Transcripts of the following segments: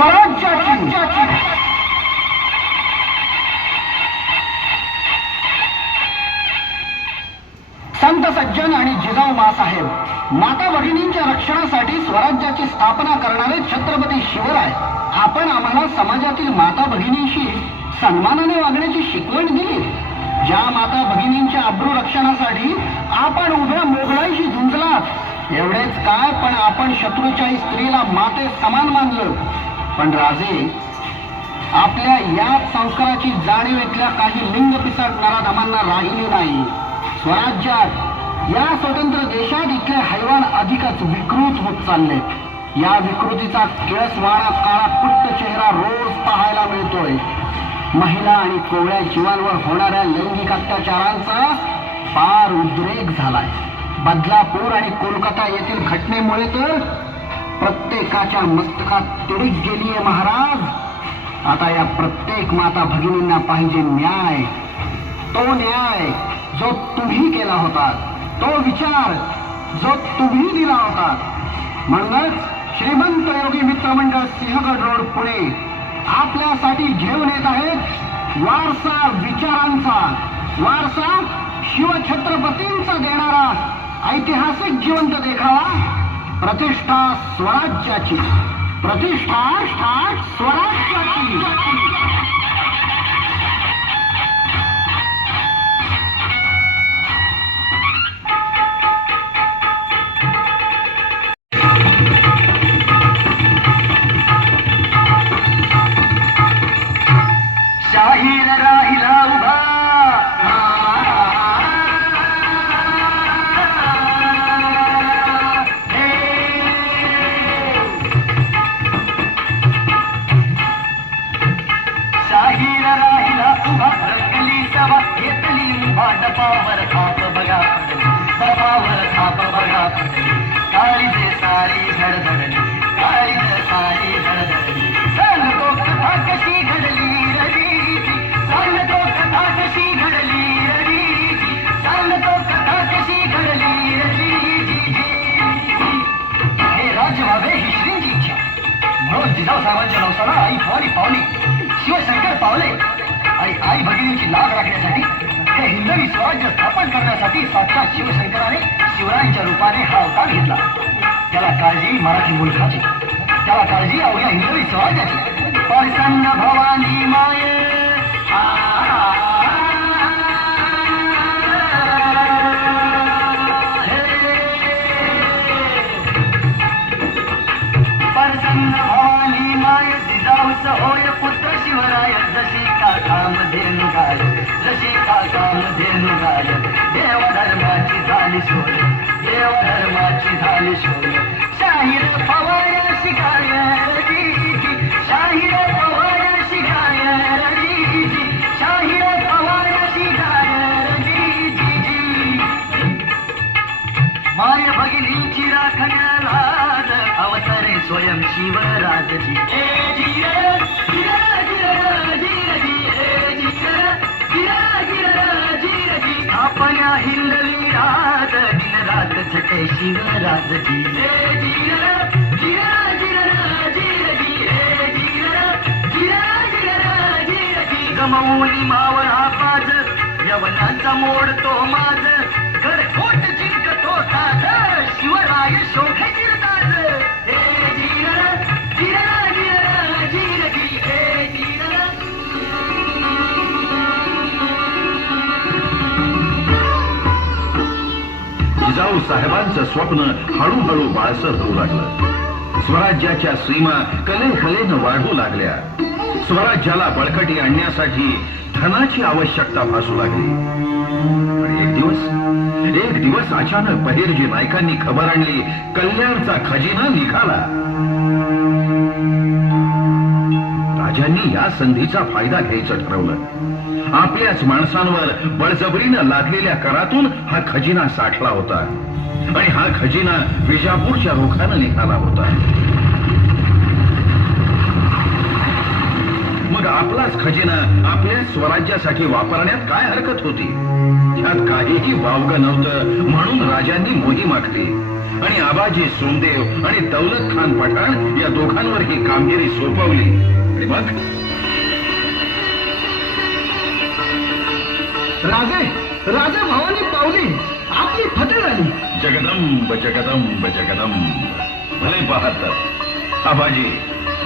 स्वराज्याची संत सज्जन आणि जिजाऊ मासाहेब माता भगिनींच्या रक्षणासाठी स्वराज्याची स्थापना करणारे छत्रपती शिवराय आपण आम्हाला समाजातील माता भगिनींशी सन्मानाने वागण्याची शिकवण दिली. ज्या माता भगिनींच्या अब्रू रक्षणासाठी आपण उभ्या मोगलाईशी झुंजलात एवढेच काय पण आपण शत्रूच्या स्त्रीला माते समान मानलं. पण राजे आपल्या याच संस्काराची जाणीव इथल्या काही लिंग पिसाटणारा नराधमांना राहिली नाही. स्वराज्यात या स्वतंत्र देशात इथले हैवान अधिकच विकृत होत चाललेत. या विकृतीचा किळसवाणा काळा कुट्ट चेहरा रोज पाहायला मिळतोय. महिला आणि कोवळ्या जीवांवर होणाऱ्या लैंगिक अत्याचारांचा फार उद्रेक झालाय. बदलापूर आणि कोलकाता येथील घटनेमुळे तर प्रत्येकाच्या मस्तकात तिडीक गेलीये महाराज. आता या प्रत्येक माता भगिनींना पाहिजे न्याय. तो न्याय जो तुम्ही केला होता तो विचार जो तुम्ही दिला होता. म्हणूनच श्रीमंत योगी मित्रमंडळ सिंहगड रोड पुणे आपल्यासाठी घेऊन येत आहेत वारसा विचारांचा वारसा शिवछत्रपतींचा देणारा ऐतिहासिक जिवंत देखावा. प्रतिष्ठा स्वराज्याची. प्रतिष्ठा स्वराज्याची. घेतली उभा बघा. बघा. सारी धडधडली काळीज सारी धडधडली सांगतो कथा कशी घडली रडीची? सांगतो कथा कशी घडली रडीची? सांगतो कथा कशी घडली रडीची? हे राज्य ही श्रींची म्हणून जिजाऊ साहेबांच्या नवसाला आई भवानी पावली. शिवशंकर पावले. आणि आई भगिनीची लाभ राखण्यासाठी हे हिंदवी स्वराज्य स्थापन करण्यासाठी साक्षात शिवशंकराने शिवरायांच्या रूपाने हा अवतार घेतला. त्याला काळजी मराठी मुलखाची. त्याला काळजी अवघ्या हिंदवी स्वराज्याची. प्रसन्न भवानी माये. देव धर्माची झाली सोय शाहीर पवार शिकाय रडीची शाहीर पवार शिकाय रडीची शाहीर पवार शिकाय रडीची माय भगिनीची राखण्याला अवतरे स्वयं शिवराजजी जीर, जी. गमवून मावळा पाज यवनाचा मोडतो माझ जिजाऊ साहेबांचं स्वप्न हळूहळू बाळसर होऊ लागलं. स्वराज्याच्या सीमा कलेखलेनं वाढू लागल्या. स्वराज्याला बळकटी आणण्यासाठी धनाची आवश्यकता भासू लागली. आणि एक दिवस एक दिवस अचानक बहिरजी नायकांनी खबर आणली कल्याणचा खजिना निघाला. राजांनी या संधीचा फायदा घ्यायचं ठरवलं. आपल्याच माणसांवर बळजबरीनं लादलेल्या करातून हा खजिना साठला होता. आणि हा खजिना विजापूरच्या रोखानं निघाला होता. मग आपलाच खजिना आपल्या स्वराज्यासाठी वापरण्यात काय हरकत होती? यात काहीही वावग नव्हतं म्हणून राजांनी मोहीम आखली आणि आबाजी सोमदेव आणि दौलत खान पठाण या दोघांवर ही कामगिरी सोपवली. आणि मग? राजे राजे भावानी पावली. आपली फते झाली जगदंब जगदंब जगदंब. भले पाहत आबाजी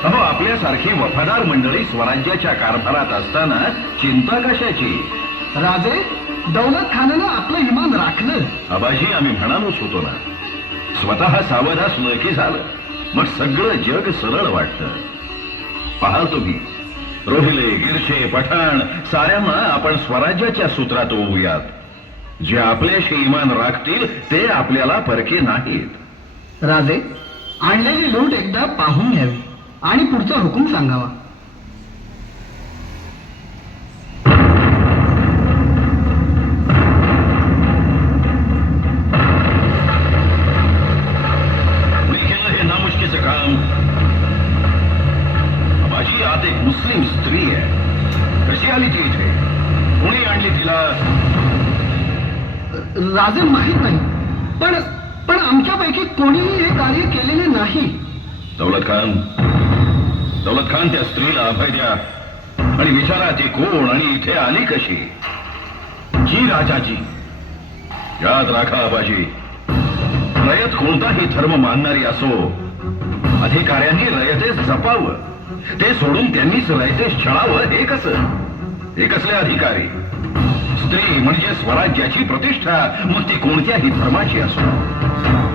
अहो आपल्यासारखी वफादार मंडळी स्वराज्याच्या कारभारात असताना चिंता कशाची? राजे दौलत खानानं आपलं इमान राखलं. आबाजी आम्ही म्हणालोच होतो ना. स्वतः सावध असलं की झालं. मग सगळं जग सरळ वाटतं. पहाल तुम्ही. रोहिले गिरशे पठाण साऱ्यांना आपण स्वराज्याच्या सूत्रात ओवूयात. जे आपल्याशी इमान राखतील ते आपल्याला परके नाहीत. राजे आणलेली लूट एकदा पाहून घ्यावी. आणि पुढचा हुकूम सांगावा. माझी आत एक मुस्लिम स्त्री आहे. कशी आली ती इथे? कोणी आणली तिला? राजे माहीत नाही. पण पण आमच्यापैकी कोणीही हे कार्य केलेले नाही. दौलत खान दौलत खान त्या स्त्रीला अभय द्या आणि विचारा ती कोण आणि इथे आली कशी? जी राजाजी. याद राखा आबाजी. रयत कोणताही धर्म मानणारी असो अधिकाऱ्यांनी रयतेस जपावं. ते सोडून त्यांनीच रयतेस छळावं हे कस? हे कसले अधिकारी? स्त्री म्हणजे स्वराज्याची प्रतिष्ठा मग ती कोणत्याही धर्माची असो.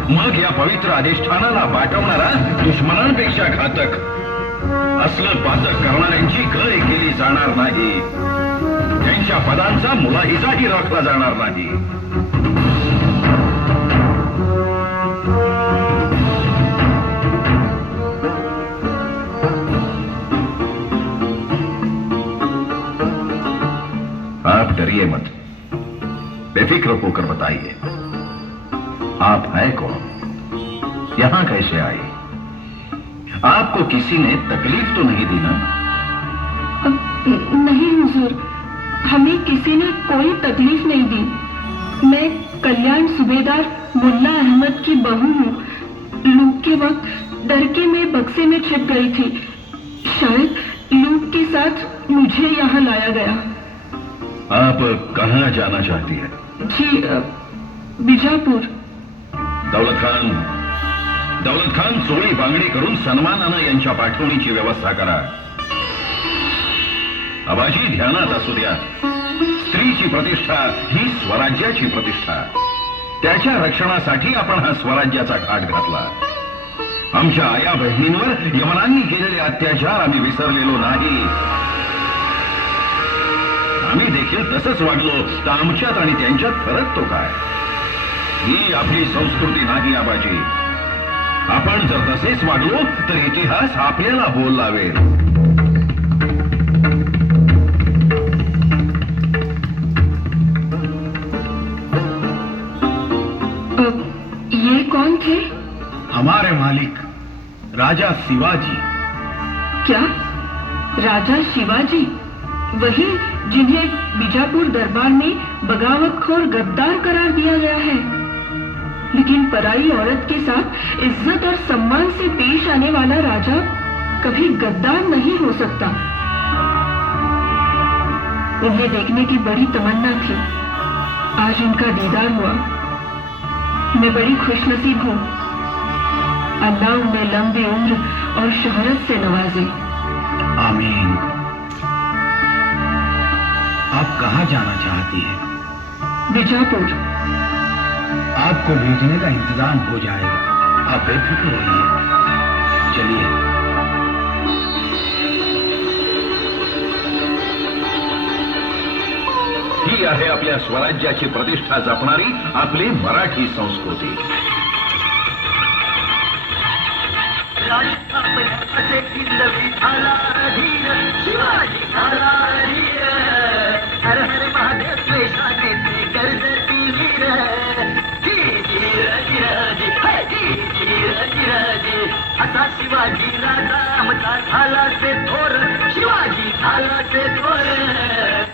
मग या पवित्र अधिष्ठानाला पाठवणारा दुश्मनांपेक्षा घातक असलं पातक करणाऱ्यांची गय केली जाणार नाही. त्यांच्या पदांचा मुलाहिजाही राखला जाणार नाही. आप डरिए मत. बेफिक्र होकर बताइए। आप है कौन? यहां कैसे आए? आपको किसी ने तकलीफ़ तो नहीं दी ना? नहीं हुजूर। हमें किसी ने कोई तकलीफ़ नहीं दी। मैं कल्याण सूबेदार मुल्ला अहमद की बहू हूँ। लूट के वक्त डर के मैं बक्से में छिप गई थी। शायद लूट के साथ मुझे यहाँ लाया गया। आप कहाँ जाना चाहती है? जी बीजापुर। दौलत खान। दौलत खान चोळी बांगडी करून सन्मानानं यांच्या पाठवणीची व्यवस्था करा. आबाजी ध्यानात असू द्या. स्त्रीची प्रतिष्ठा ही स्वराज्याची प्रतिष्ठा. त्याच्या रक्षणासाठी आपण हा स्वराज्याचा घाट घातला. आमच्या आया बहिणींवर यमनांनी केलेले अत्याचार आम्ही विसरलेलो नाही. आम्ही देखील तसंच वागलो तर आमच्यात आणि त्यांच्यात फरक तो काय? ही आपली संस्कृती नाही आबाजी. आपण जर तसेच वागलो तर इतिहास आपल्याला बोल लावेल. ये कौन थे? हमारे मालिक राजा शिवाजी। क्या? राजा शिवाजी? वही जिन्हें बीजापुर दरबार में बगावतखोर गद्दार करार दिया गया है। लेकिन पराई औरत के साथ इज़्ज़त और सम्मान से पेश आने वाला राजा कभी गद्दार नहीं हो सकता। उन्हें देखने की बड़ी तमन्ना थी। आज उनका दीदार हुआ। मैं बड़ी खुशनसीब हूँ। अल्लाह उन्हें लंबी उम्र और शोहरत से नवाजे। आमीन। आप कहाँ जाना चाहती है? बीजापुर आपको भेजने का इंतज़ाम हो जाएगा। आप बेफिक्र रहिए चलिए। ही आहे आपल्या स्वराज्याची प्रतिष्ठा जपणारी आपली मराठी संस्कृती. असे झाला ते थोर शिवाजी झाला ते थोर।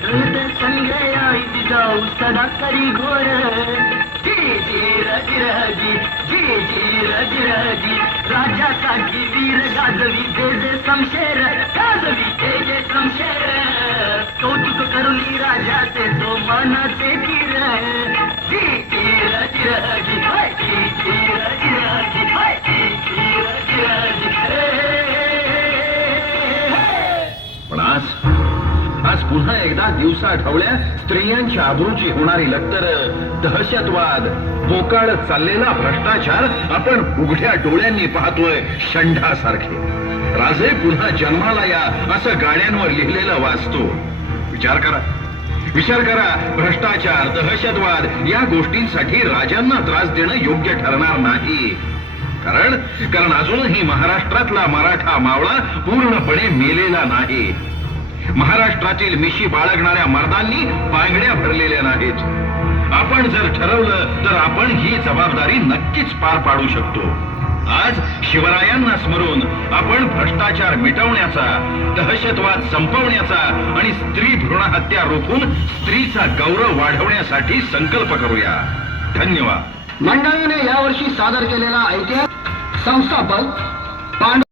हृदय आई जाऊ सदा करी घोर। जी धीर रजी जी जी रजी रजी। राजासाठी वीर गाजवी जे जे समशेर गाजवी जे जे समशेर कौतुक करुणी राजाचे तो मनाचे धीर जी जी रज रजी जी जी रज पुन्हा एकदा दिवसा ढवळ्या स्त्रियांच्या आबरूची होणारी लक्तर दहशतवाद बोकाळ चाललेला भ्रष्टाचार आपण उघड्या डोळ्यांनी पाहतोय षंढासारखे. राजे पुन्हा जन्माला या असं गाड्यांवर लिहिलेलं वाचतो. विचार करा. विचार करा भ्रष्टाचार दहशतवाद या गोष्टींसाठी राजांना त्रास देणं योग्य ठरणार नाही. कारण कारण अजूनही महाराष्ट्रातला मराठा मावळा पूर्णपणे मेलेला नाही. महाराष्ट्रातील मिशी बाळगणाऱ्या मर्दांनी बांगड्या भरलेल्या नाहीत. आपण जर ठरवलं तर आपण ही जबाबदारी नक्कीच पार पाडू शकतो. आज शिवरायांना स्मरून आपण भ्रष्टाचार मिटवण्याचा दहशतवाद संपवण्याचा आणि स्त्री भ्रूण हत्या रोखून स्त्रीचा गौरव वाढवण्यासाठी संकल्प करूया. धन्यवाद. मंडळाने यावर्षी सादर केलेला ऐतिहासिक संस्थापक पांडु